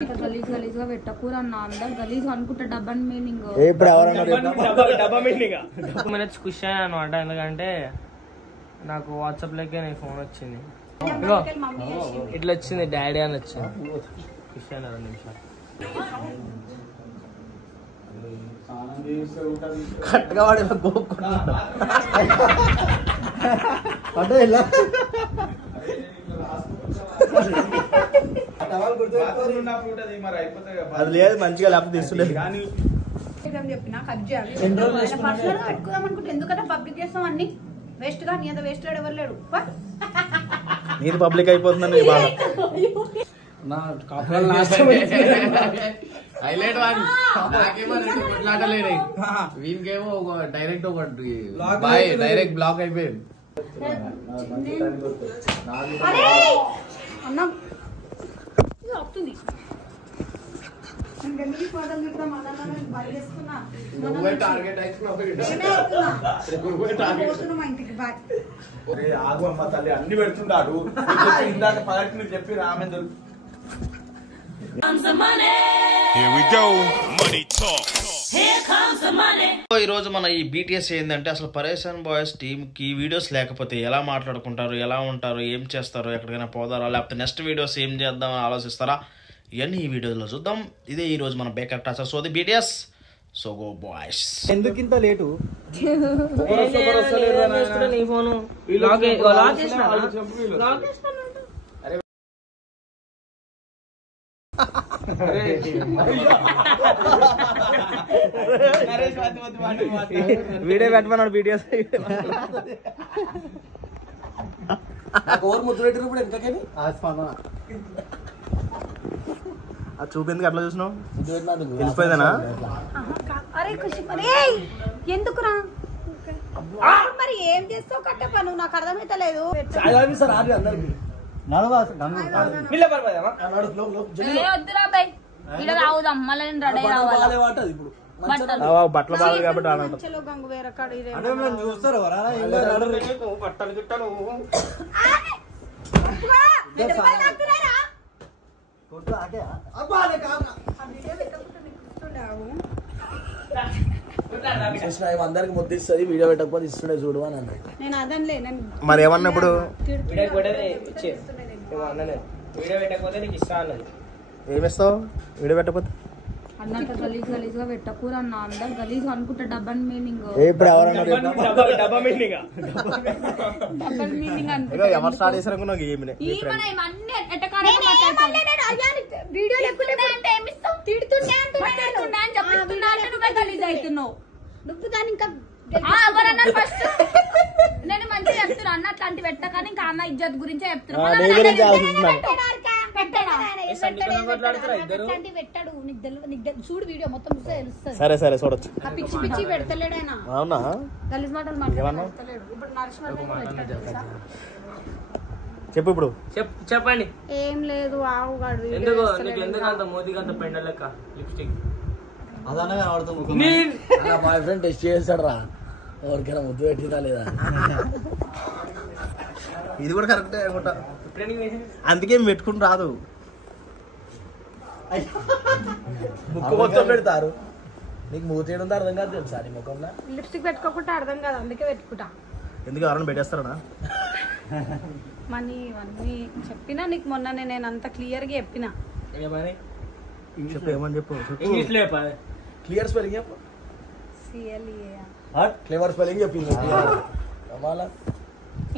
గలీజ్ గలీజ్ గా పెట్టకూర అన్న అందరు గలీజ్ అనుకుంటా డబ్బన్ మీనింగ్ మినిట్స్ ఖుషి అయ్యా అనమాట. ఎందుకంటే నాకు వాట్సాప్ లోకే నీ ఫోన్ వచ్చింది, ఇట్లా వచ్చింది డాడీ అని వచ్చింది. ఖుషి అన్న 2 నిమిషాలు కరెక్ట్గా వాడు అంటే అది లేదు మంచిగా లేకపోతే తీసుకుంటే చెప్పినా కట్ చేయాలి. పర్సనల్ పెట్టుకుందాం అనుకుంటే ఎందుకంటే పబ్లిక్ చేస్తాం అన్ని వేస్ట్ గా. నీ అంత వేస్ట్ లేడు ఎవరు లేడు. నేను పబ్లిక్ అయిపోతుందని బాధ. హైలైట్ వాడి నాకేమో కొట్లాటలేడు, వీనికేమో డైరెక్ట్ ఒకటి డైరెక్ట్ బ్లాక్ అయిపోయింది. అన్నం అవుతుంది ఆగు అమ్మ తల్లి అన్ని పెడుతున్నాడు. ఇందాక పగటి మీరు చెప్పి రామేంద్ర ఈ రోజు మన ఈ బీటీఎస్ ఏంటంటే అసలు పరేషాన్ బాయ్స్ టీమ్ కి వీడియోస్ లేకపోతే ఎలా మాట్లాడుకుంటారు, ఎలా ఉంటారు, ఏం చేస్తారు, ఎక్కడికైనా పోదారా, లేకపోతే నెక్స్ట్ వీడియోస్ ఏం చేద్దామని ఆలోచిస్తారా, ఇవన్నీ ఈ వీడియోలో చూద్దాం. ఇదే ఈ రోజు మన baker touch. So the BTS. So go boys. ఎందుకు ఇంత లేటు? నీ ఫోను వీడియో పెట్టమన్నాడు బీటీఎస్. ముద్దు పెట్టినప్పుడు ఎంతకని అది చూపేందుకు అట్లా చూసినావు? వెళ్ళిపోయిందనా? ఎందుకురా మరి ఏం చేస్తావు కట్టప్ప? నువ్వు నాకు అర్థమైతే లేదు. బట్టలు బాగా కాబట్టి అందరికి ముద్దిస్తుంది, వీడియో పెట్టకపోతే ఇస్తుండే చూడు అని అన్నాడు. మరి ఏమన్నప్పుడు ఏమిస్తావు? వీడియో పెట్టకపోతే అన్నంత గలీజ్ గలీజ్ గా పెట్టకూర అన్న అందరు గలీజ్ అనుకుంటా డబ్బన్ మీనింగ్. ఎవరు స్టార్ట్ చేశారు నాకు నువ్వు దాని ఇంకా ఫస్ట్ నేను మంచిగా చెప్తున్నా అన్న అట్లాంటి పెట్ట కానీ ఇంకా అన్న ఇజ్జత్ గురించే చెప్తున్నా. చూడు వీడియో మొత్తం సరే సరే చూడొచ్చు. పిచ్చి పిచ్చి పెడతలేడు ఆయన. అవునా? గలీజ్ మాటలు మాట్లాడతలేడు. ఇప్పుడు చెప్పు. ఇప్పుడు చెప్పండి. ఏం లేదు ఆవు గాడు. ఎందుకంత మోదీకంత పెండ లెక్క లిప్స్టిక్ బాయ్ ఫ్రెండ్ టెస్ట్ చేస్తాడు రా, ఎవరికైనా ముద్దు పెట్టిందా లేదా? ఇది కూడా కరెక్టే అనుకుంటా, అందుకే పెట్టుకుని రాదు. ముక్కు మొత్తం పెడతారు, నీకు మూతి ఏడుందో అర్థం కాదు తెలుసా? నీ ముఖంలో లిప్స్టిక్ పెట్టుకోకుండా అర్థం కాదు, అందుకే పెట్టుకుంటా. ఎందుకు ఎవరైనా పెట్టేస్తారా? మనీ ఇవన్నీ చెప్పినా నీకు మొన్న నేను అంత క్లియర్ గా చెప్పినా. చెప్పు ఏమని చెప్పు. ఇంగ్లీష్ లో క్లియర్ స్పెల్లింగ్ చెప్పు. క్లియర్ స్పెల్లింగ్ చెప్పి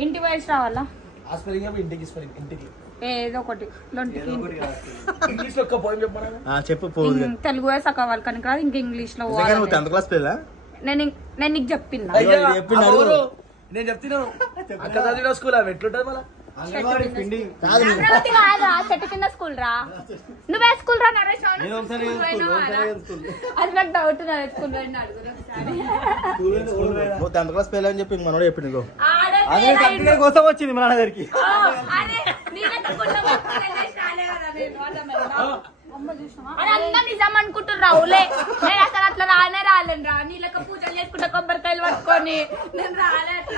ఇంటి వయసు రావాలా? ఆ స్పెల్లింగ్ చెప్పు. ఇంటికి స్పెల్లింగ్ ఇంటికి ఏదో ఒకటి ఇంగ్లీష్ లో ఒక్క పోయిన చెప్పు. తెలుగు వయసు అవ్వాలి కానీ కాదు, ఇంకా ఇంగ్లీష్ లో. 10th క్లాస్ పిల్ల నేను నీకు చెప్పినా. నేను చెప్తున్నాను అక్క చదివిన స్కూల్ అవి ఎట్లుంటది మళ్ళీ? చెట్టు కింద స్కూల్ రా. నువ్వే స్కూల్ రా నరేష్? అది నాకు డౌట్. స్కూల్ 10th క్లాస్ పిల్ల అని చెప్పి మనోడు చెప్పిండు. కోసం వచ్చింది మన దగ్గరికి. నిజం అనుకుంటున్నావులే. నేను అసలు అట్లా రాలేను రా. నీళ్ళక పూజలు చేసుకుంటా కొబ్బరికాయలు పట్టుకొని నేను రాలేదు.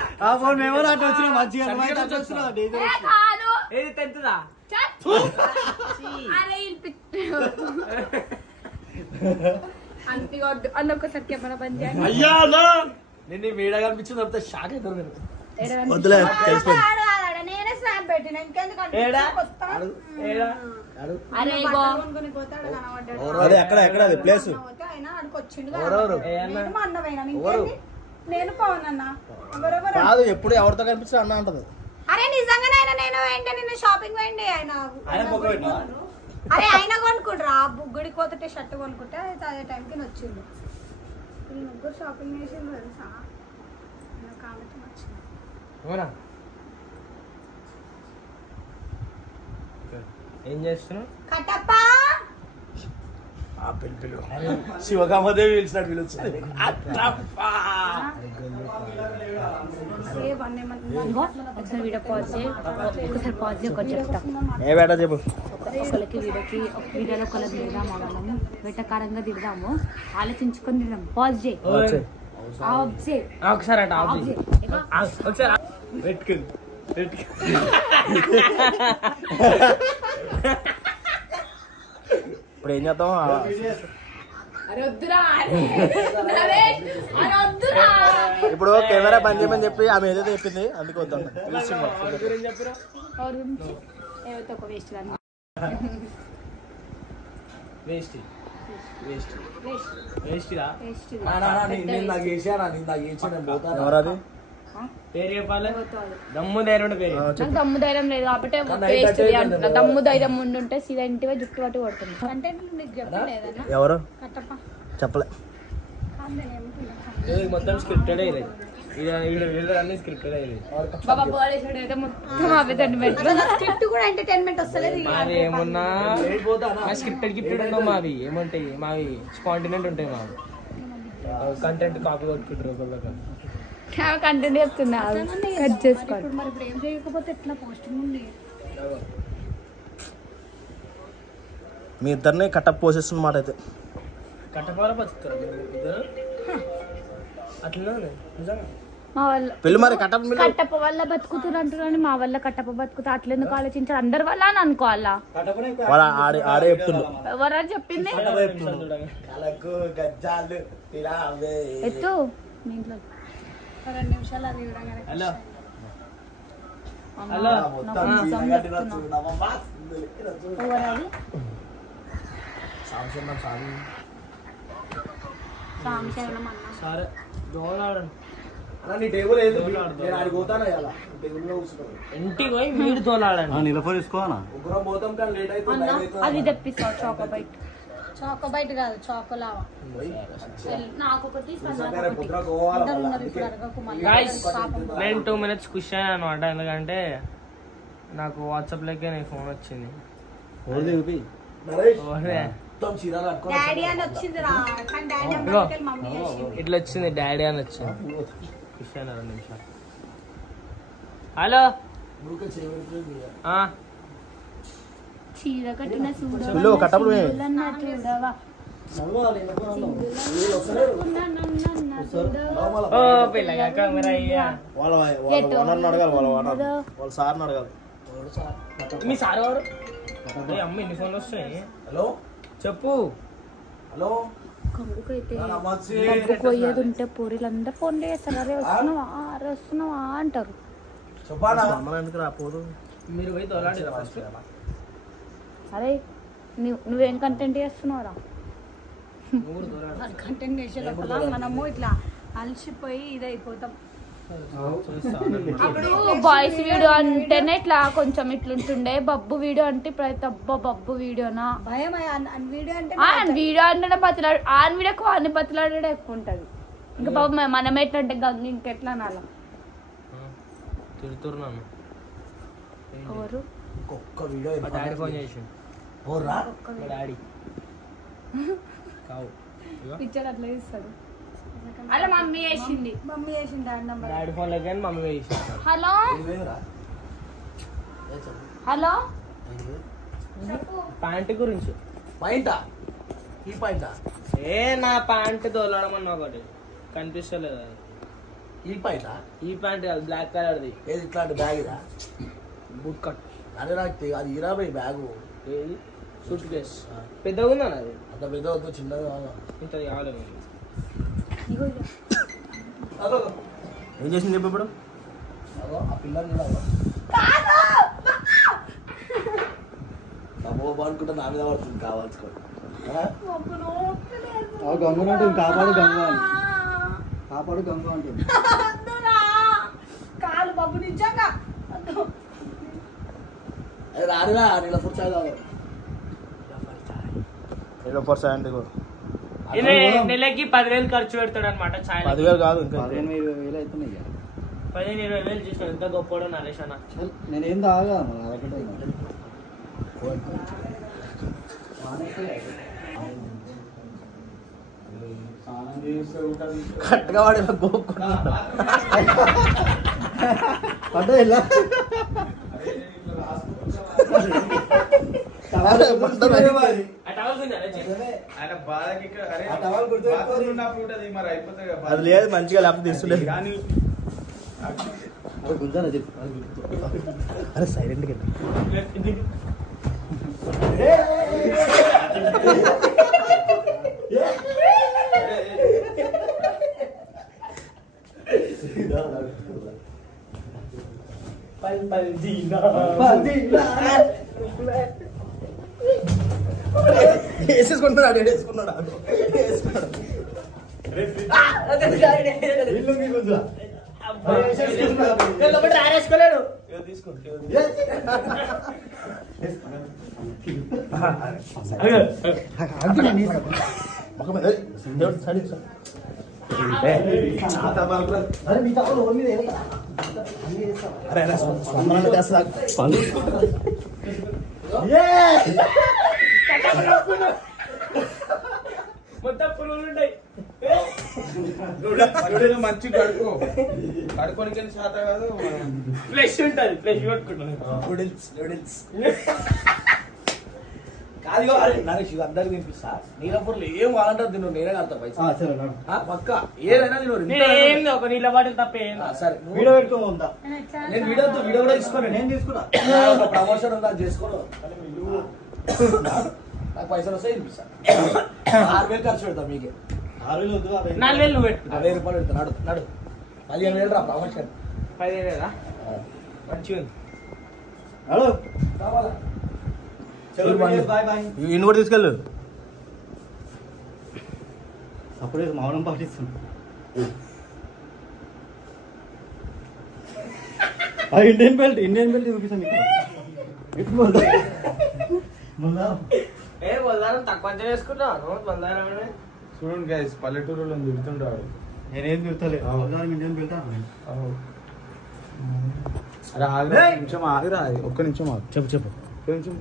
అరే అంతిగొద్దు అన్న ఒకసారి కెమెరా బంద్ చేయండి. అయ్యా నేను వీడియో కనిపించింది అంత షాక్ అవుతారు నేను. వద్దులే నేనే స్నాప్ పెట్టిన ఇంకెందుకంటే అరే అదే ఎక్కడ అది ప్లేస్ నేను పవన్ అన్న కాదు ఎప్పుడు ఎవరితో కనిపించా అన్న అంటది. అరే నిజంగానే నేను ఏంటంటే నిన్న షాపింగ్ పోయింది ఆయన అరే ఆయన కొనుక్కుంటారా బుగ్గుడి కోతటే షర్ట్ కొనుక్కుంటే అదే టైంకి వచ్చింది. ముగ్గురు షాపింగ్ చేసింది తెలుసా కాబట్టి వచ్చింది. ఏం చేస్తున్నావు? కట్టప్పా శివకామదేవి పిలిచినట్టు పిలుస్తుంది. ఒకసారి వీడియో పాజ్ చేయి, ఒకసారి పాజ్ చేయి, ఒకటి చెప్తా. ఏ బేటా చెప్పు. ఒకరికి వీడియోలో ఒకళ్ళు తిడదాము, వాళ్ళము వెటకారంగా తిడదాము, ఆలోచించుకొని తిడదాం. పాజ్ చేయి, ఆఫ్ చేయి, ఒకసారి అట ఆఫ్ చేయి. ఒకసారి ఇప్పుడు ఏం చేద్దాం? ఇప్పుడు కెమెరా బంద్ చేయమని చెప్పి ఆమె ఏదైతే చెప్పింది అందుకు వద్దాం. ఎవరది? పేరు చెప్పాలి. దమ్ము ధైర్యం పేరు. నాకు దమ్ము ధైర్యం లేదు కాబట్టి అంటున్నా. దమ్ము ధైర్యం ఉండుంటే సీదా ఇంటివే జుట్టు పట్టి కొడుతుంది. అంటే నీకు చెప్పలేదన్నా ఎవరు కట్టప్ప చెప్పలే. మొత్తం స్క్రిప్టెడ్ అయ్యేది. అన్ని స్క్రిప్టెడ్ అయ్యేది. బాబా బాలేసాడు అయితే మొత్తం అవే స్క్రిప్ట్ కూడా ఎంటర్టైన్మెంట్ వస్తలేదు. మాది ఏమున్నా స్క్రిప్టెడ్ గిఫ్టెడ్ ఉండవు. మావి ఏముంటాయి, మావి స్పాంటినెంట్ ఉంటాయి. మావి కంటెంట్ కాపీ కొట్టుకుంటారు ఒకళ్ళకి. కంటెంట్ చెప్తున్నా కట్ చేసుకోండి. మరి ఇప్పుడు ఏం చేయకపోతే ఎట్లా పోస్టింగ్ ఉంది? మీ ఇద్దరిని కట్టప్ పోసేస్తున్నమాట అయితే. కట్టపాల బతుకుతారు ఇద్దరు అట్లా నిజంగా. మా వల్ల పెళ్ళి మరి కట్టప్ కట్టప్ప వల్ల బతుకుతారు అంటున్నాను. మా వల్ల కట్టప్ప బతుకుతా అట్లెందుకు ఆలోచించారు? అందరి వల్ల అని అనుకోవాలా? ఆడే చెప్తుండు. ఎవరని చెప్పింది? ఎత్తు మీ ఇంట్లో 2 నిమిషాలు అది హలో హలో సరే దోలాడండి. ఇంటికి పోయి మీరు దోలాడండి. అది తెప్పిస్తావు చాకోబైట్. చాకోబైట్ కాదు చాకోలావా. నాకు ఒకటి నేను 2 minutes ఖుషి అయ్యాను అనమాట. ఎందుకంటే నాకు వాట్సాప్ లోకి నీ ఫోన్ వచ్చింది. ఇట్లా వచ్చింది డాడీ అని వచ్చింది. ఖుషి అన్న 2 నిమిషాలు. హలో చీర కట్టిన పిల్లగా కెమెరా అయ్యా. మీ సార్ వాడు అమ్మ ఎన్ని ఫోన్లు వస్తాయి? హలో చెప్పు. హలో కొడుకైతే డబ్బు పోయేది ఉంటే పూరీలందరూ ఫోన్లు చేస్తారు. అరే వస్తున్నావా, అరే వస్తున్నావా అంటారు. మీరు పోయి తోలాడి ఫస్ట్. అరే నువ్వేం కంటెంట్ చేస్తున్నావురా? కంటెంట్ చేసే లోపల మనము ఇట్లా అలసిపోయి ఇదైపోతాం. అప్పుడు బాయ్స్ వీడియో అంటేనే ఇట్లా కొంచెం ఇట్లుంటుండే. బబ్బు వీడియో అంటే ఇప్పుడు అబ్బా బబ్బు వీడియోనా భయం. వీడియో అంటే వీడియో అంటేనే బతిలాడు. ఆన్ వీడియోకు అన్ని బతిలాడే ఎక్కువ ఉంటది. ఇంకా బాబు మనం ఎట్లంటే గంగ ఇంకెట్లా నాలా తిడుతున్నాను. ఎవరు డాడీ ఫోన్ చేసి డాడీ కావు పిక్చర్ అట్లా ఇస్తాడు. అలా మమ్మీ వేసింది. మమ్మీ వేసింది డాడీ ఫోన్ లెక్క మమ్మీ వేసి. హలో హలో ప్యాంట్ గురించి. పాయింటా? ఈ పాయింటా? ఏ నా ప్యాంట్ తోలడం అన్న ఒకటి కనిపిస్తలేదు. అది ఈ పాయింటా? ఈ ప్యాంట్ కాదు, బ్లాక్ కలర్ది. ఏది ఇట్లాంటి బ్యాగ్? Boot cut. అదే నాకు అది ఇరాబాయి బ్యాగు ఏది సూట్ కేస్ పెద్దగా ఉందా అది అంత పెద్ద వద్దు చిన్నది కావాలి ఇంత కావాలి ఏం చేసింది చెప్పు ఇప్పుడు ఆ పిల్లలు అనుకుంటే నా మీద పడుతుంది కావాల్సుకోండి గంగ ఉంటుంది కాపాడు గంగ అని కాపాడు గంగ ఉంటుంది కాలు బాబు నిజంగా అది రానిరా నీళ్ళ ఫుడ్ చాయ్ కావాలి నెలకి 10,000 ఖర్చు పెడతాడు అనమాట ఛాయ్ 10,000 కాదు ఇంకా 15,000 అవుతున్నాయి 15,000-20,000 చూసిన ఎంత గొప్పడో నరేష్ అన్న నేనేం తాగా కరెక్ట్గా వాడు ఇలా గోపుకుంటున్నాడు అంటే ఇలా అది లేదు మంచిగా లేకపోతే తీస్తుండేది గుంజానా చెప్పు అరే సైలెంట్గా వేసేసుకుంటున్నాడు ఆరేసుకోలేడు మొత్తం పురుగులు ఉంటాయి మంచి కడుకోనికి శాత కాదు ఫ్లెష్ ఉంటుంది ఫ్లెష్ కొట్టుకుంటుంది కాదు నరేష్ అందరికి తినిపిస్తా నీలపూర్లు ఏం కావాలంటారు తిను నేనే కడతా పైసా పక్క ఏదైనా తిను ఒక నీళ్ళ బాటిల్ తప్ప ఏం సరే వీడియో పెట్టుకోమంతా నేను వీడియో కూడా తీసుకోను నేను తీసుకున్నా ఒక ప్రమోషన్ ఉందా చేసుకోను నాకు పైసలు వస్తాయి తినిపిస్తా 6,000 ఖర్చు పెడతా మీకే 6,000 వద్దు 4,000 నువ్వు పెట్టు 10,000 రూపాయలు పెడతా నడు 15,000 రా ప్రమోషన్ 15,000 మంచిగా ఉంది హలో కావాలా బాయ్ బాయ్ ఇన్ని కూడా తీసుకెళ్ళు అప్పుడే మౌనం పాటిస్తుంది ఇండియన్ బెల్ట్ చూపిస్తాను ఏ బొల్లారం తక్కువ వేసుకుంటాను బొల్లారం చూడండి గైస్ పల్లెటూరులో తిరుగుతుంటాడు నేనేం చూస్తలే ఇండియన్ బెల్ట్ నిమిషం ఆగిరా ఒక్క నిమిషం ఆగు చెప్పు కొంచెం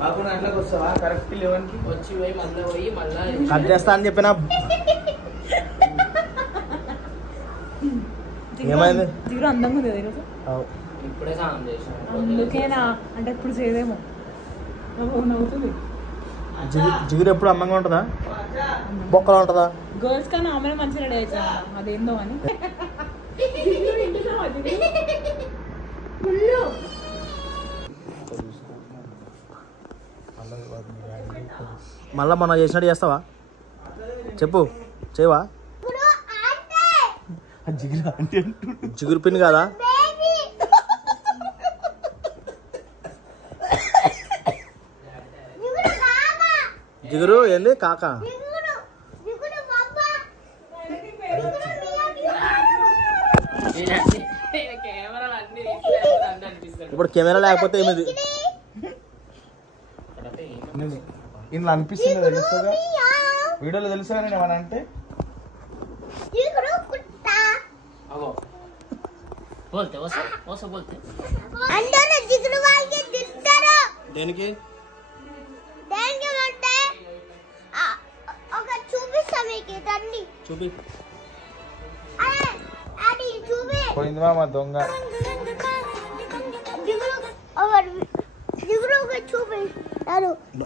మాకు అట్లకి వస్తావా కరెక్ట్ 11కి వచ్చి పోయి మళ్ళీ కట్ చేస్తా అని చెప్పినా ఏమైంది జిగురు అందంగా ఉంది ఈరోజు ఇప్పుడే స్నానం చేసాను అందుకేనా అంటే ఇప్పుడు చేయదేమో నవ్వుతుంది జిగురు ఎప్పుడు అందంగా ఉంటుందా బొక్కలా ఉంటుందా గర్ల్స్ కన్నా ఆమె మంచిగా రెడీ అవుతా అదేందో అని మళ్ళా మనం చేసినట్టు చేస్తావా చెప్పు చేయవా జిగురు పిన్ కాదా జిగురు ఏంది కాక ఇప్పుడు కెమెరా లేకపోతే ఏమిది ఇందులో అనిపిస్తుంది తెలుస్తుందా వీడియోలో తెలుసుగా నేను ఏమన్నా అంటే దేనికి చూపి పోయింది మా దొంగ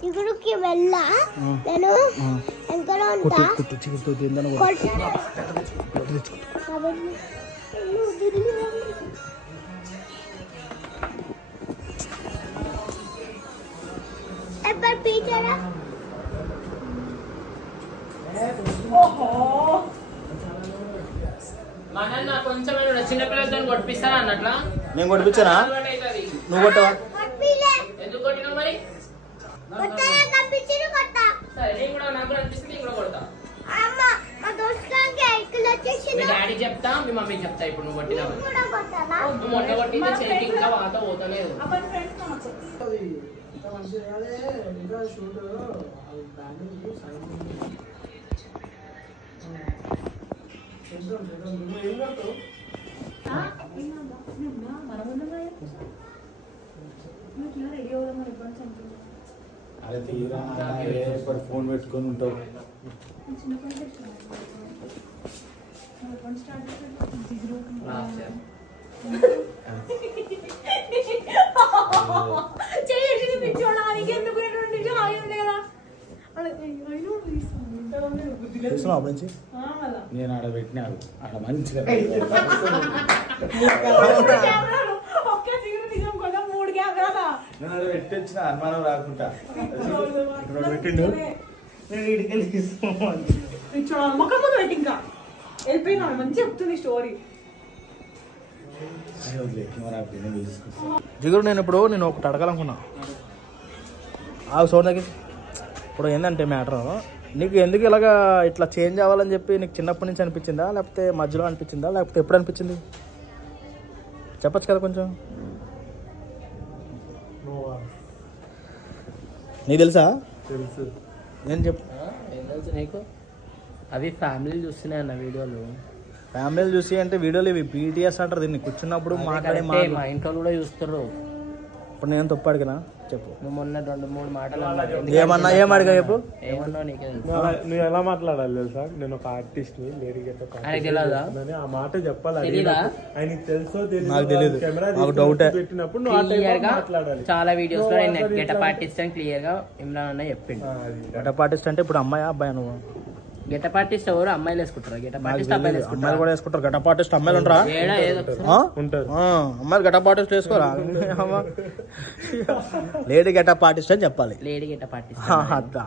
జిగురుకి వెళ్ళా నేను ఎక్కడ ఉంటా పీచరా మన కొంచెం చిన్నపిల్లలతో కొట్టిస్తారా అన్నట్లా నేను కొట్టించానా నువ్వు కొట్టవా ఎందుకు కొట్టినావు మరి సరే నేను కూడా నాకు కూడా అనిపిస్తుంది నేను కూడా కొడతా మీ డాడీ చెప్తా మీ మమ్మీ చెప్తా ఇప్పుడు నువ్వు కొట్టినా నువ్వు మొట్ట కొట్టింది చెయ్యి ఇంకా వాత పోతలేదు అరే తీరా ఫోన్ పెట్టుకొని ఉంటావు తెలుసునా అప్పటి నుంచి నేను ఆడ పెట్టినాడు ఆడ మంచిగా నేను ఆడ పెట్టొచ్చిన అనుమానం రాకుండా ఇక్కడ పెట్టిండు నేను ఇడికెళ్ళి తీసుకోవాలి ముఖం ముందు పెట్టి ఇంకా వెళ్ళిపోయినా మంచి చెప్తుంది స్టోరీ జిగురు నేను ఒకటి అడగాలనుకున్నా ఆ సోన్ దగ్గర ఇప్పుడు ఏంటంటే మ్యాటర్ నీకు ఎందుకు ఇలాగా ఇట్లా చేంజ్ అవ్వాలని చెప్పి నీకు చిన్నప్పటి నుంచి అనిపించిందా లేకపోతే మధ్యలో అనిపించిందా లేకపోతే ఎప్పుడు అనిపించింది చెప్పచ్చు కదా కొంచెం నీకు తెలుసా తెలుసు ఏం చెప్పు ఏం తెలుసు నీకు అవి ఫ్యామిలీ చూస్తున్నాయి అన్న వీడియోలు ఫ్యామిలీలు చూసి అంటే వీడియోలు ఇవి బీటీఎస్ అంటారు దీన్ని కూర్చున్నప్పుడు మాట్లాడే మా ఇంట్లో కూడా చూస్తారు ఇప్పుడు నేను తప్పు అడిగినా చెప్పు నువ్వు మొన్న 2-3 మాటలు ఏం అడిగా చెప్పు ఏమన్నావు నీకే నువ్వు ఎలా మాట్లాడాలి తెలుసా నేను ఒక ఆర్టిస్ట్ ని లేడీ తెలియదా ఆ మాట చెప్పాలి తెలీదా ఆయనకి తెలుసో నాకు తెలియదు కెమెరా నాకు డౌటే పెట్టినప్పుడు నువ్వు ఆ టైం మాట్లాడాలి చాలా వీడియోస్ లో నేను గెటప్ ఆర్టిస్ట్ అని క్లియర్ గా ఇమ్రాన్ అన్న చెప్పిండు గెటప్ ఆర్టిస్ట్ అంటే ఇప్పుడు అమ్మాయి అబ్బాయి నువ్వు గెటప్ ఆర్టిస్ట్ ఎవరు అమ్మాయిలు వేసుకుంటారు గెటప్ ఆర్టిస్ట్ అబ్బాయిలు అమ్మాయిలు కూడా వేసుకుంటారు గెటప్ ఆర్టిస్ట్ అమ్మాయిలు ఉంటారా ఉంటారు అమ్మాయిలు గెటప్ ఆర్టిస్ట్ వేసుకోరా లేడీ గెటప్ ఆర్టిస్ట్ అని చెప్పాలి లేడీ గెటప్ ఆర్టిస్ట్ అదా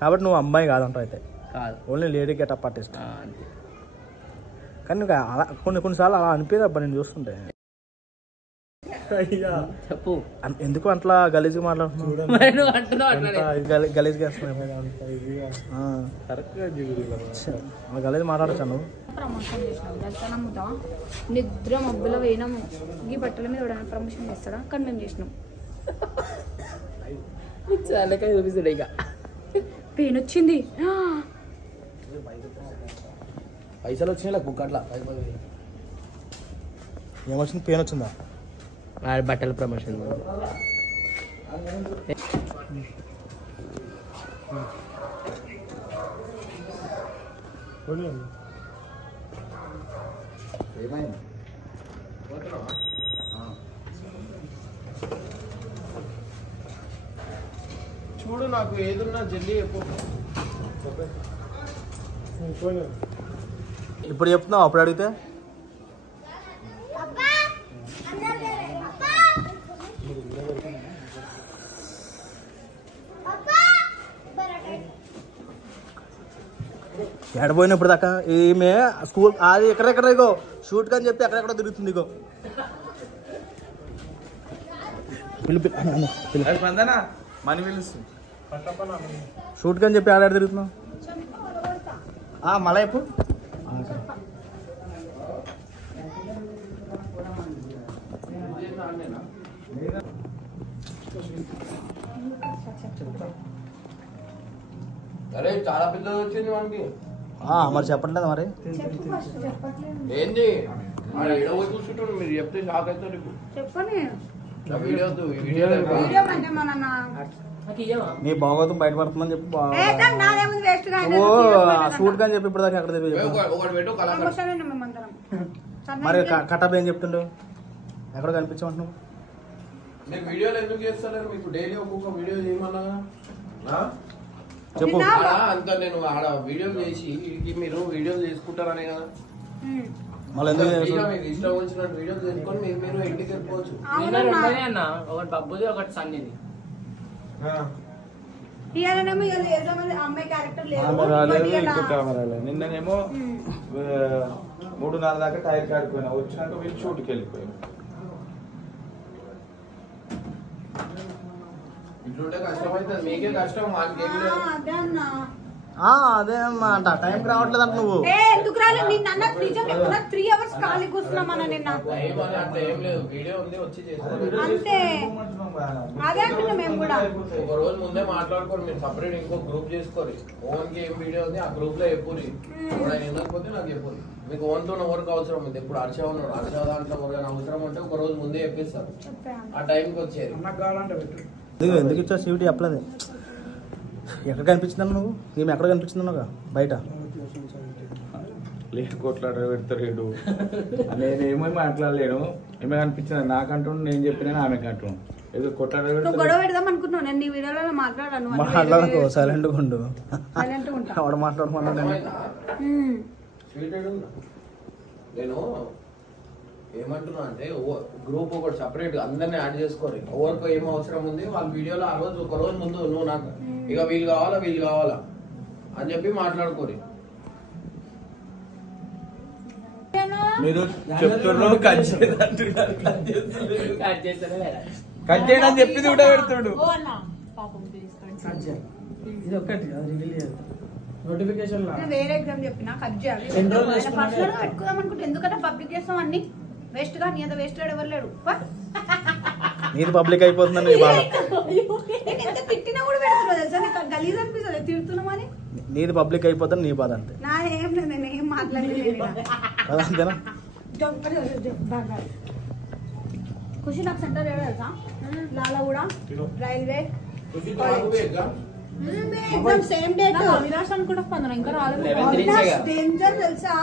కాబట్టి నువ్వు అమ్మాయి కాదంటావు అయితే కాదు ఓన్లీ లేడీ గెటప్ ఆర్టిస్ట్ కానీ అలా కొన్నిసార్లు అలా అనిపించదు అబ్బా నేను చూస్తుంటే చెప్పు ఎందుకు అట్లా గలీజ్గా మాట్లాడుతున్నావు గలీజ్గా గలీజ్ మాట్లాడచ్చు నువ్వు ప్రమోషన్ చేసినావు తెలుసా నమ్ముతా నిద్ర మబ్బులో పోయినాము ఈ బట్టల మీద ఎవడైనా ప్రమోషన్ చేస్తాడా కానీ మేము చేసినాం చూపిస్తాడు ఇక పెయిన్ వచ్చింది పైసలు వచ్చినాయి బుక్ అట్లా ఏమొచ్చింది పెయిన్ వచ్చిందా బట్టల ప్రమోషన్ చూడు నాకు ఏదున్నా జల్దీ ఇప్పుడు చెప్తున్నావు అప్పుడు అడిగితే ఎడపోయిన ఇప్పుడు దాకా ఈమె స్కూల్ అది ఎక్కడెక్కడ ఇగో షూట్ అని చెప్పి ఎక్కడెక్కడ తిరుగుతుంది ఇగో మనీ పిలుస్తుంది షూట్ అని చెప్పి ఆడ తిరుగుతున్నావు మళ్ళా ఎప్పుడు అరే చాలా పెద్దది వచ్చింది మనకి మరి చెప్పట్లేదు మరి ఏంది ఏడవ చూసుకుంటాడు మీరు చెప్తే షాక్ అవుతారు ఇప్పుడు చెప్పండి నీ బాగోతం బయటపడుతుందని చెప్పి నువ్వు షూట్ అని చెప్పి ఇప్పుడు దాకా ఎక్కడ తిరిగి మరి కటప్ ఏం చెప్తుండవు ఎక్కడ కనిపించమంటున్నావు నేను వీడియోలు ఎందుకు చేస్తాను మీకు డైలీ ఒక్కొక్క వీడియో చేయమన్నా చెప్పు అంత నేను ఆడ వీడియో చేసి మీరు వీడియోలు చేసుకుంటారనే కదా మళ్ళీ ఎందుకు మీకు ఇష్టం వచ్చినట్టు వీడియోలు చేసుకొని మీరు ఇంటికి వెళ్ళిపోవచ్చు ఒకటి బబ్బుది ఒకటి సన్నిది ఇయాలనేమో అమ్మాయి క్యారెక్టర్ రాలేదు, ఇంకో కెమెరా లేదు. నిన్ననేమో 3:30 దాకా టైర్ కాడిపోయినా, వచ్చినాక వీళ్ళు షూట్కి వెళ్ళిపోయారు. ఇట్లుంటే కష్టం అవుతుంది, మీకే కష్టం, మాకేం లేదు. అదే అన్నా అదే అన్నమాట, టైంకి రావట్లేదు అంట నువ్వు. ఎందుకు రాలేదు? నిన్న అన్న నిజం చెప్తున్నా 3 hours ఖాళీ కూర్చున్నామన్నా నిన్న. ఏం లేదు, వీడియో ఉంది వచ్చి చేస్తాను అంతే, అదే అంటున్నాం మేము కూడా. ఒక రోజు ముందే మాట్లాడుకోరు, మీరు సపరేట్ ఇంకో గ్రూప్ చేసుకోరు. ఓన్ కి ఏం వీడియో ఉంది ఆ గ్రూప్ లో చెప్పురి, ఆయన వినకపోతే నాకు చెప్పురి. మీకు ఓన్ తో వర్క్ అవసరం ఉంది. ఇప్పుడు హర్ష ఉన్నాడు, హర్ష దాంట్లో ఎవరైనా అవసరం ఉంటే ఒక రోజు ముందే చెప్పిస్తారు, ఆ టైంకి వచ్చేది. ఎందుకు ఇచ్చా సీటీ చెప్పలేదు. ఎక్కడ కనిపించిందన్న నువ్వు? ఈమె ఎక్కడ కనిపించిందన్నావుగా బయట? లేదు, కొట్లాడ పెడతాడు. నేనేమో మాట్లాడలేను, ఏమే కనిపించింది నాకంటూ, నేను చెప్పిన ఆమె కంటూ. ఏదో కొట్లాడ గొడవ పెడదాం అనుకుంటున్నావు. నేను నీ వీడియోలో మాట్లాడాను. మాట్లాడకు, సైలెంట్గా ఉండు. సైలెంట్గా ఉంటా. ఆవిడ మాట్లాడమన్నా నేను ఏమంటున్నా అంటే గ్రూప్ ఒకటి సపరేట్ అందరినీ యాడ్ చేసుకోరు. ఎవరికి ఏం అవసరం ఉంది వాళ్ళ వీడియోలో ఆ రోజు ఒక రోజు ముందు నువ్వు నాకు ఇక వీళ్ళు కావాలా అని చెప్పి మాట్లాడుకోరు. మీరు చెప్తున్నారు కట్ చేయడం చెప్పింది కూడా పెడుతుడు. వేరే ఎగ్జామ్ చెప్పినా కట్ చేయాలి. పర్సనల్ గా పెట్టుకుందాం అనుకుంటే ఎందుకంటే పబ్లిక్ చేస్తాం అన్ని వేస్ట్ గా. నీ అంత వేస్ట్ గాడు ఎవరు లేడు. నీది పబ్లిక్ అయిపోతుందని నేను ఎంత తిట్టినా కూడా పెడుతున్నా తెలుసా, నీకు గలీజ్ అనిపిస్తుంది తిడుతున్నామని. నీది పబ్లిక్ అయిపోతుంది, నీ బాధ అంతే. నా ఏం లేదు, నేను ఏం మాట్లాడలేదు. అంతేనా? ఖుషి నాకు సెంటర్ ఏడా తెలుసా? లాలా కూడా railway exam same date. Avinash అని కూడా పొందను, ఇంకా రాలేదు. డేంజర్ తెలుసా?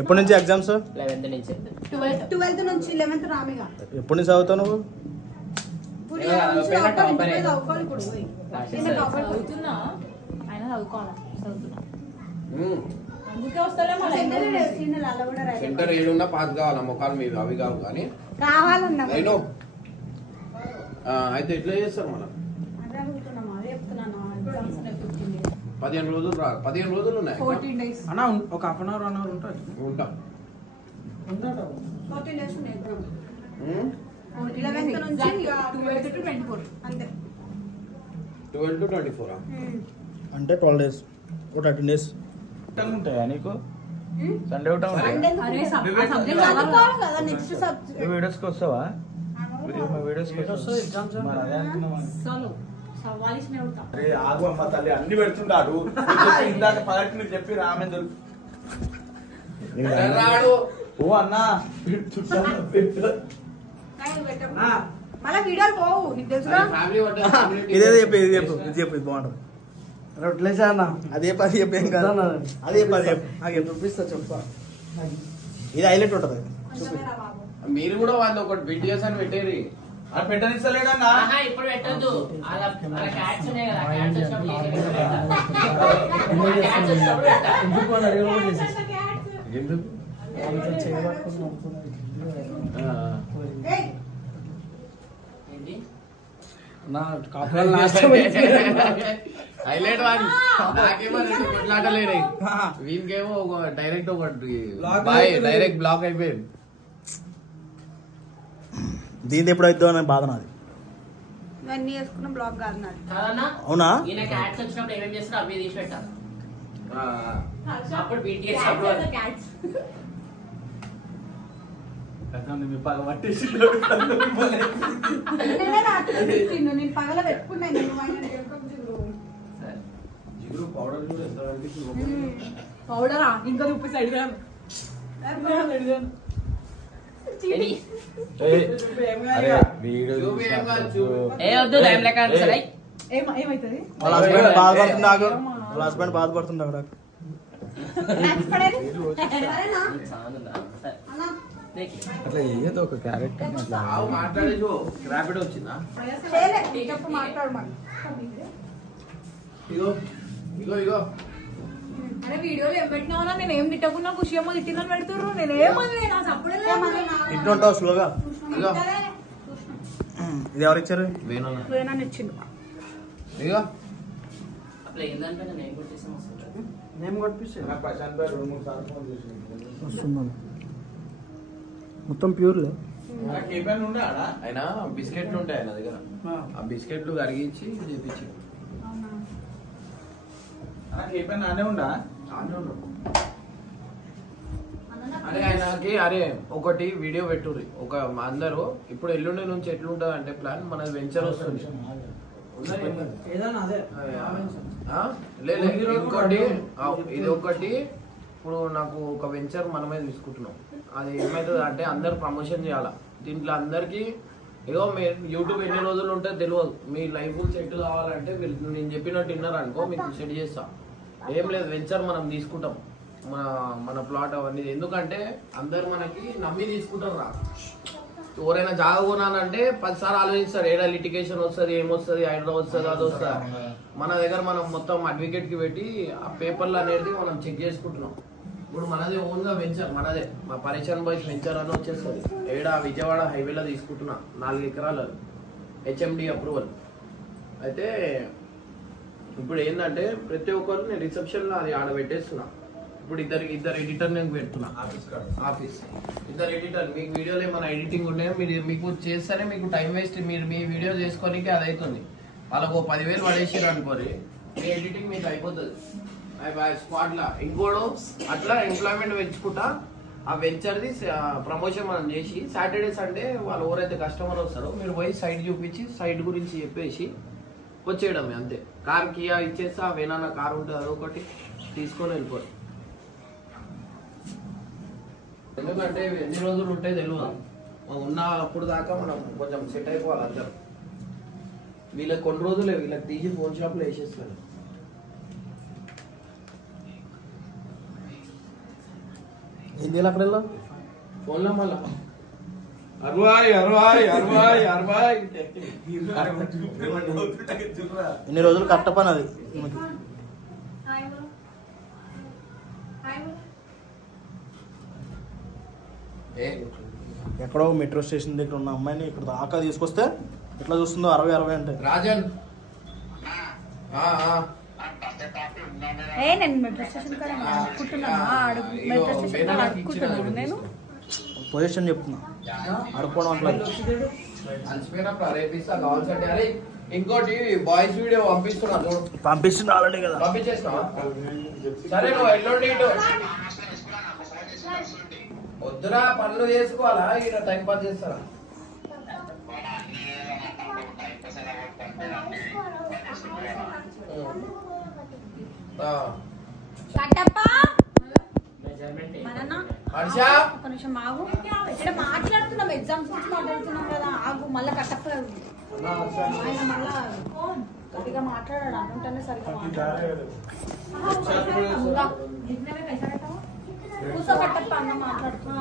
ఎప్పటి నుంచి ఎగ్జామ్స్? 12th నుంచి 11th రామిగా. ఎప్పటి నుంచి చదువుతావు నువ్వు? సెంటర్ ఏడున్నా పాస్ కావాలా మొక్కలు మీవి అవి కావు కానీ కావాలన్నా. అయితే ఎట్లా చేస్తారు మనం? 15 రోజులు 15 రోజులు ఉన్నాయి. 14 days అన్న, ఒక హాఫ్ అన్ అవర్ 1 hour ఉంటుంది. ఉంటా 14 days ఉన్నాయి ఎగ్జామ్. 11th నుంచి 12th to 24 అంతే. 12 to 24 అంటే 12 days, 13 days ఉంటాయా నీకు? సండే ఉంటా కదా. నెక్స్ట్ సబ్జెక్ట్ వీడియోస్కి వస్తావా? ఆగు అమ్మ తల్లి, అన్ని పెడుతుంటాడు. ఇందాక పదటి మీరు చెప్పి రామే ఓ అన్నా మళ్ళీ వీడియోలు పోవు, నీకు తెలుసుగా. ఇదే చెప్పు, ఇది చెప్పు, ఇది చెప్పు, ఇది బాగుంటుంది. రొట్లేసా అన్న? అదే పది చెప్పు, ఏం కాదు. అదే పది చెప్పు, నాకు చూపిస్తా చెప్పా. ఇది హైలైట్ ఉంటుంది. మీరు కూడా వాళ్ళు ఒకటి వీడియోస్ అని పెట్టేది అది పెట్టనిస్తలేడన్నా. ఇప్పుడు పెట్టద్దు. హైలైట్ వాడి నాకేమో కొట్లాటలేడు, వీనికేమో డైరెక్ట్ ఒకటి డైరెక్ట్ బ్లాక్ అయిపోయింది. దీని ఎప్పుడు అవుతుందో అని బాధ నాది. ఇవన్నీ వేసుకున్న బ్లాగ్ కాదు నాది. అవునా? వచ్చినప్పుడు ఏమేమి చేస్తారో అవి తీసి పెట్టాలి. అప్పుడు BTS నేను పగల పెట్టుకున్నాను. పౌడరా ఇంకా ఉప్పు సైడ్ ఏమైతుంది? వాళ్ళ హస్బెండ్ బాధపడుతున్నాడు, వాళ్ళ హస్బెండ్ బాధపడుతున్నాడు. అట్లా ఏదో ఒక క్యారెక్టర్ మాట్లాడేసి ర్యాపిడ్ వచ్చిందా? ఇగో ఇగో ఇగో అరే వీడియోలు ఏం పెట్టినావా? నేను ఏం తిట్టకున్నా ఖుషి అమ్మ తిట్టిందని పెడుతుర్రు. నేనేమన్నా ఇంటుంటావు స్లోగా. ఇది ఎవరు ఇచ్చారు? వేణాన్ని ఇచ్చిండు. ఇగో నేను కొట్టిస్తాను. నాకు ప్రశాంత్ భాయ్ 2-3 సార్లు ఫోన్ చేసి వస్తున్నాను మొత్తం ప్యూర్లే. ఆయన బిస్కెట్లు ఉంటాయి ఆయన దగ్గర. ఆ బిస్కెట్లు కరిగించి చేపించి నానే ఉండా అరే ఆయనకి అరే ఒకటి వీడియో పెట్టుర్రి. ఒక అందరూ ఇప్పుడు ఎల్లుండి నుంచి ఎట్లుంటది అంటే ప్లాన్ మనది వెంచర్ వస్తుంది. ఇంకోటి ఇది ఒకటి ఇప్పుడు నాకు ఒక వెంచర్ మనమే తీసుకుంటున్నాం. అది ఏమవుతుంది అంటే అందరు ప్రమోషన్ చేయాలా దీంట్లో అందరికి. ఏదో యూట్యూబ్ ఎన్ని రోజులు ఉంటుందో తెలియదు. మీ లైఫ్ సెట్ కావాలంటే మీరు నేను చెప్పినట్టు విన్నారు అనుకో మీకు సెట్ చేస్తా. ఏం లేదు వెంచర్ మనం తీసుకుంటాం మన ప్లాట్ అవన్నీ. ఎందుకంటే అందరు మనకి నమ్మి తీసుకుంటారు రా. ఎవరైనా జాగా కొనాలంటే 10 సార్లు ఆలోచిస్తారు. ఏడా లిటిగేషన్ వస్తుంది, ఏమొస్తుంది, హైడ్రా వస్తుంది, అది వస్తుంది. మన దగ్గర మనం మొత్తం అడ్వకేట్ కి పెట్టి ఆ పేపర్లు అనేది మనం చెక్ చేసుకుంటున్నాం. ఇప్పుడు మనది ఓన్ గా వెంచర్ మనదే. మా పరేషాన్ బాయ్స్ వెంచర్ అని వచ్చేస్తుంది. ఏడా విజయవాడ హైవేలో తీసుకుంటున్నా 4 ఎకరాలు హెచ్ఎండి అప్రూవల్. అయితే ఇప్పుడు ఏంటంటే ప్రతి ఒక్కరు నేను రిసెప్షన్ లో అది ఆడ పెట్టేస్తున్నా. ఇప్పుడు ఇద్దరు ఎడిటర్ నేను పెడుతున్నా ఆఫీస్. ఇద్దరు ఎడిటర్. మీకు వీడియోలో ఏమైనా ఎడిటింగ్ ఉంటే మీకు చేస్తేనే మీకు టైం వేస్ట్. మీరు మీ వీడియో చేసుకోనికి అది అవుతుంది. వాళ్ళకు 10,000 పడేసారు అనుకోరి మీ ఎడిటింగ్ మీకు అయిపోతుంది స్పాట్ లా. ఇంకోడు అట్లా ఎంప్లాయ్మెంట్ పెంచుకుంటా ఆ వెంచర్ది ప్రమోషన్ మనం చేసి సాటర్డే సండే వాళ్ళు ఎవరైతే కస్టమర్ వస్తారో మీరు పోయి సైట్ చూపించి సైట్ గురించి చెప్పేసి వచ్చేయడమే అంతే. కార్ కియా ఇచ్చేస్తా. వేనా కార్ ఉంటుంది అదొకటి తీసుకొని వెళ్ళిపోరు. ఎందుకంటే ఎన్ని రోజులు ఉంటాయి తెలియదు. ఉన్న అప్పుడు దాకా మనం కొంచెం సెట్ అయిపోవాలి అందరు. వీళ్ళకి కొన్ని రోజులే వీళ్ళకి తీసి ఫోన్ షాప్ లో వేసేస్తారు. ఏం చేయాలి అక్కడ వెళ్ళా ఫోన్ లో మళ్ళా ఇన్ని రోజులు కట్ట పని అది. ఎక్కడో మెట్రో స్టేషన్ దగ్గర ఉన్న అమ్మాయిని ఇక్కడ దాకా తీసుకొస్తే ఎట్లా చూస్తుందో 60-60 అంటే. రాజన్ నేను మెట్రో స్టేషన్ కాడ మెట్రో స్టేషన్ కాడ అడుక్కుంటున్నాను. నేను పొజిషన్ చెప్తున్నా అడుక్కోవడం అట్లా. ఇంకోటి బాయ్స్ వీడియో పంపిస్తున్నా ఆల్రెడీ కదా. పంపించేస్తావా? సరే నువ్వు ఎల్లుండి వద్దురా పనులు చేసుకోవాలా ఇక్కడ టైం పాస్ చేస్తారా? ఒక నిమిషం ఆగు. ఇక్కడ మాట్లాడుతున్నాం ఎగ్జామ్స్ గురించి మాట్లాడుతున్నాం కదా. ఆగు మళ్ళా కట్టప్ప ఆయన మళ్ళా గట్టిగా మాట్లాడాడు అనుకుంటానే సరిగ్గా కూర్చో కట్టప్ప అన్న మాట్లాడుతున్నా.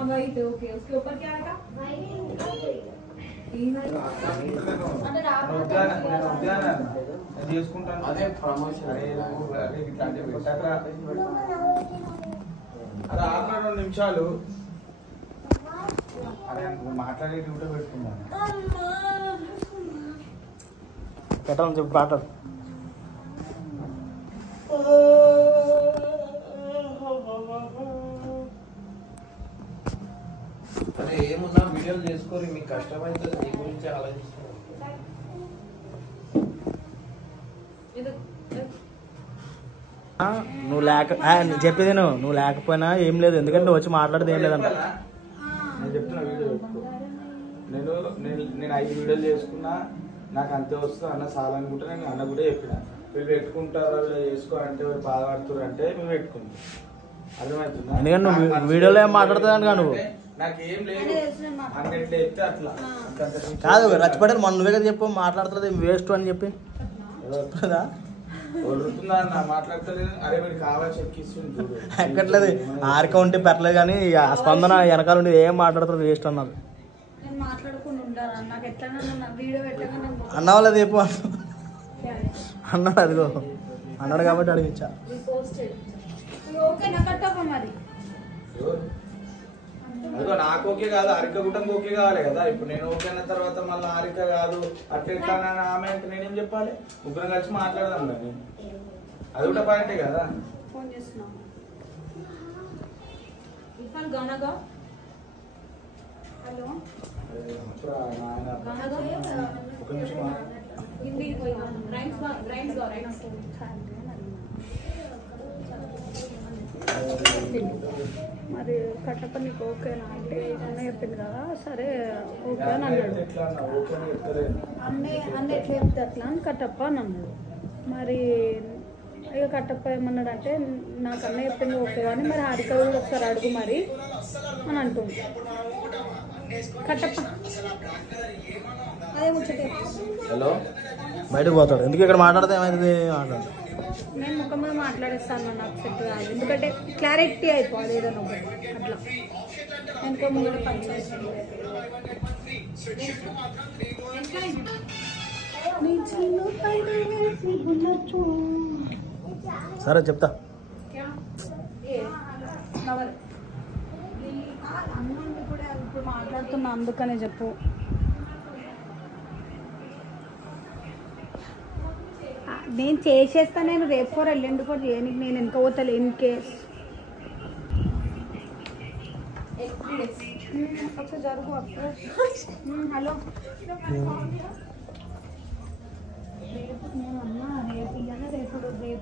అదే ప్రమోషన్. అరే 2 నిమిషాలు అరే మాట్లాడేది కూడా పెట్టుకున్నాను. పెట్టాలని చెప్పి మాట్లాడు. అరే ఏమున్నా వీడియోలు చేసుకోరు. మీకు కష్టమైతే నీ గురించి ఆలోచిస్తున్నారు. నువ్వు చెప్పేది నువ్వు లేకపోయినా ఏం లేదు. ఎందుకంటే వచ్చి మాట్లాడితే ఏం లేదంట. నేను చెప్తున్నా వీడియో పెట్టుకో. నేను 5 వీడియోలు చేసుకున్నా నాకు అంతే వస్తుంది అన్న చాలా అనుకుంటా. నేను అన్న కూడా చెప్పిన వీళ్ళు పెట్టుకుంటారు చేసుకో అంటే బాధపడుతున్నారు అంటే మేము పెట్టుకుంటాం. అర్థమవుతుందా? ఎందుకంటే నువ్వు వీడియోలో ఏం మాట్లాడుతున్నాను నువ్వు నాకేం లేదు అన్నట్టు చెప్తే అట్లా కాదు. రచ్చపడి మన నువ్వే కదా చెప్పు మాట్లాడుతుంది వేస్ట్ అని చెప్పి మాట్లాడతలేదు. అరే మీరు కావాలి చెక్కిస్తుంది ఎక్కట్లేదు. ఆరిక ఉంటే పెట్టలేదు కానీ ఆ స్పందన వెనకాల ఉండి ఏం మాట్లాడుతుంది వేస్ట్ అన్నారు. అన్నవాళ్ళది చెప్పు అన్నాడు. అదిగో అన్నాడు కాబట్టి అడిగించా. అదిగో నాకు ఓకే కాదు, హారిక గుట్టంకి ఓకే కావాలి కదా. ఇప్పుడు నేను ఓకే అన్న తర్వాత మళ్ళీ హారిక కాదు అట్లా ఎట్లా ఆమె అంటే నేనేం చెప్పాలి? ముగ్గురం కలిసి మాట్లాడదాం కానీ అది కూడా పాయింటే కదా. ఫోన్ చేస్తున్నాం గనగా. హలో ఒక నిమిషం హిందీ మరి కట్టప్ప నీకు ఓకేనా అంటే అన్న చెప్పింది కదా, సరే ఓకే అని అన్నాడు. అన్న ఎట్లా చెప్తే అట్లా అని కట్టప్ప అని అన్నాడు. మరి ఇక కట్టప్ప ఏమన్నాడు అంటే నాకు అన్న చెప్పింది ఓకే కానీ మరి హారిక కూడా ఒకసారి అడుగు మరి అని అంటుంది కట్టప్ప. అదే ముచ్చటే. హలో బయటకు పోతాడు ఎందుకు ఇక్కడ మాట్లాడితే ఏమైంది? మాట్లాడు. నేను ముఖం మీద మాట్లాడేస్తాను, నాకు సెట్ కాదు. ఎందుకంటే క్లారిటీ అయిపోవాలి ఏదైనా ఒకటి అట్లా. ఇంకో ముందు సరే చెప్తా. అన్నుండి కూడా ఇప్పుడు మాట్లాడుతున్నా అందుకనే చెప్పు. నేను చేసేస్తా, నేను రేపు ఫోర్ ఎల్లుండి ఫోర్ చేయడానికి నేను వెనక పోతాను ఇన్ కేస్. ఒకసారి జరుగు అఫ్కోర్స్. హలో రేపు నేను అన్నా రేపు ఇవ్వగా రేపు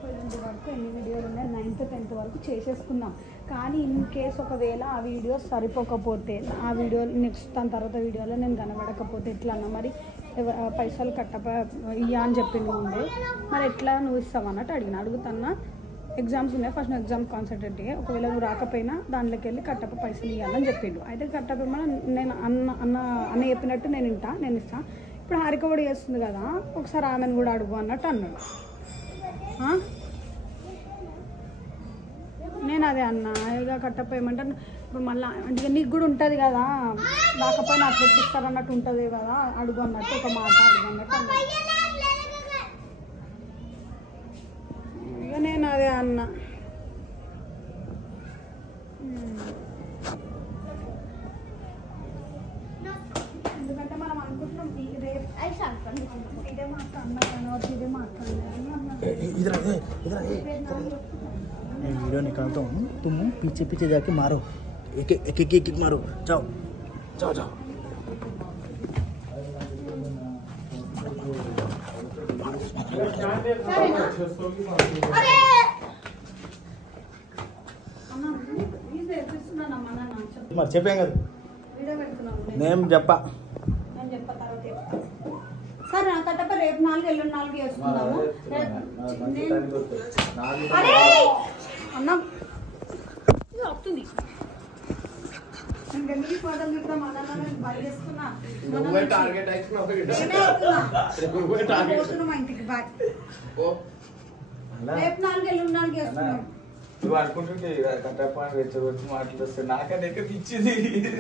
ఎల్లుండి వరకు ఎన్ని వీడియోలు ఉన్నాయి 9th 10th వరకు చేసేసుకుందాం. కానీ ఇన్ కేస్ ఒకవేళ ఆ వీడియోస్ సరిపోకపోతే ఆ వీడియో నెక్స్ట్ దాని తర్వాత వీడియోలో నేను కనబడకపోతే ఎట్లా అన్నా మరి పైసలు ఇయ్యా అని చెప్పింది ముందే. మరి ఎట్లా నువ్వు ఇస్తావు అన్నట్టు అడుగుతున్నా. ఎగ్జామ్స్ ఉన్నాయి, ఫస్ట్ నువ్వు ఎగ్జామ్ కాన్సన్ట్రేట్ అయ్యి ఒకవేళ నువ్వు రాకపోయినా దాంట్లోకి వెళ్ళి కట్టప్ప పైసలు ఇవ్వాలని చెప్పిండు. అయితే కట్టప్ప నేను అన్న చెప్పినట్టు నేను ఇస్తాను. ఇప్పుడు హారిక కూడా చేస్తుంది కదా, ఒకసారి ఆమెను కూడా అడుగు అన్నట్టు అన్నాడు. నేను అదే అన్నా. ఇక కట్టప్ప ఏమంటాను ఇప్పుడు మళ్ళీ అంటే నీకు కూడా ఉంటుంది కదా, రాకపోయినా అట్లా ఎట్టిస్తారు అన్నట్టు ఉంటుంది కదా, అడుగు అన్నట్టు ఒక మాట అడుగు అన్నట్టు అన్నట్టు. ఇక నేను అదే అన్నా. ఎందుకంటే మనం అనుకుంటున్నాం రేపు ఇదే మాట్లాడినా ఇదే మాట్లాడలేదు. वीडियो निकालता हूँ, तुम पीछे पीछे जाके मारो, एक एक मारो, जाओ जाओ जाओ. మరి చెప్పాం కదా నేను చెప్పా. సార్ నా కట్టప్ప రేపు 4 ఎల్లుండి 4 చేసుకుందాము అన్నా. ఇది వస్తుంది ఇంకెందుకు ఫోటోలు చూద్దాం అన్న బయట చేసుకున్నా మా ఇంటికి బాయ్. రేపు 4 ఎల్లుండి 4 చేసుకున్నాం. నువ్వు అనుకుంటుంటే కట్టప్ప రెచ్చగొచ్చి మాట్లాడుస్తే నాకన్నా ఎక్కడ ఇచ్చింది.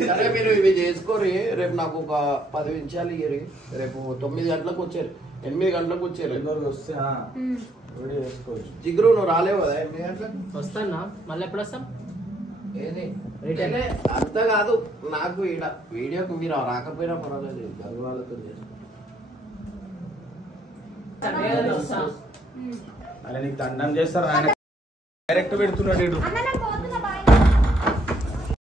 సరే మీరు ఇవి చేసుకోరు. రేపు నాకు ఒక 10 నిమిషాలు ఇయ్యరు. రేపు 9 గంటలకు వచ్చారు, 8 గంటలకు వచ్చారు. వస్తే చేసుకోవచ్చు. జిగురు నువ్వు రాలేవు కదా 8 గంటలకు? వస్తానా మళ్ళీ ఎప్పుడు వస్తాం? ఏది అంత కాదు నాకు ఈడ వీడియోకి మీరు రాకపోయినా పర్వాలేదు, గర్వాలతో అలా నీకు దండం చేస్తారు, ఆయన డైరెక్ట్ పెడుతున్నాడు.